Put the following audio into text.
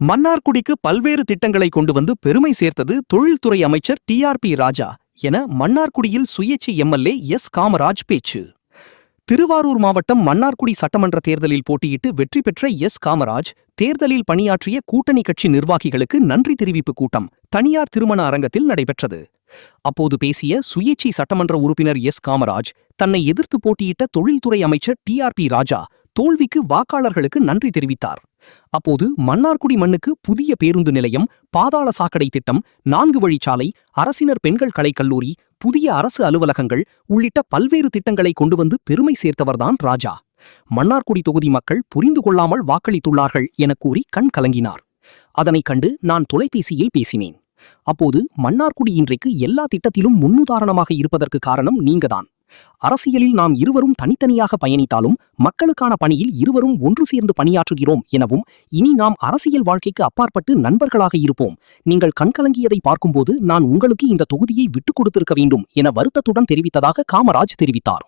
மன்னார்குடிக்கு பல்வேறு திட்டங்களை கொண்டு வந்து பெருமை சேர்த்தது தொழில்துறை அமைச்சர் டிஆர்பி ராஜா என மன்னார்குடியில் சுயேட்சை எம்எல்ஏ எஸ் காமராஜ் பேச்சு. திருவாரூர் மாவட்டம் மன்னார்குடி சட்டமன்ற தேர்தலில் போட்டியிட்டு வெற்றி பெற்ற எஸ் காமராஜ் தேர்தலில் பணியாற்றிய கூட்டணி கட்சி நிர்வாகிகளுக்கு நன்றி தெரிவிப்பு கூட்டம் தனியார் திருமண அரங்கத்தில் நடைபெற்றது. அப்போது பேசிய சுயேட்சை சட்டமன்ற உறுப்பினர் எஸ் காமராஜ் தன்னை எதிர்த்து போட்டியிட்ட தொழில்துறை அமைச்சர் டிஆர்பி ராஜா தோல்விக்கு வாக்காளர்களுக்கு நன்றி தெரிவித்தார். அப்போது மன்னார்குடி மண்ணுக்கு புதிய பேருந்து நிலையம், பாதாள சாக்கடை திட்டம், 4 வழிச்சாலை, அரசினர் பெண்கள் கலைக்கல்லூரி, புதிய அரசு அலுவலகங்கள் உள்ளிட்ட பல்வேறு திட்டங்களை கொண்டு வந்து பெருமை சேர்த்தவர்தான் ராஜா. மன்னார்குடி தொகுதி மக்கள் புரிந்து கொள்ளாமல் வாக்களித்துள்ளார்கள் என கூறி கண் கலங்கினார். அதனைக் கண்டு நான் தொலைபேசியில் பேசினேன். அப்போது மன்னார்குடி இன்றைக்கு எல்லா திட்டத்திலும் முன்னுதாரணமாக இருப்பதற்கு காரணம் நீங்கதான். அரசியலில் நாம் இருவரும் தனித்தனியாக பயணித்தாலும் மக்களுக்கான பணியில் இருவரும் ஒன்று சேர்ந்து பணியாற்றுகிறோம் எனவும், இனி நாம் அரசியல் வாழ்க்கைக்கு அப்பாற்பட்டு நண்பர்களாக இருப்போம். நீங்கள் கண்கலங்கியதை பார்க்கும்போது நான் உங்களுக்கு இந்த தொகுதியை விட்டுக் கொடுத்திருக்க வேண்டும் என வருத்தத்துடன் தெரிவித்ததாக காமராஜ் தெரிவித்தார்.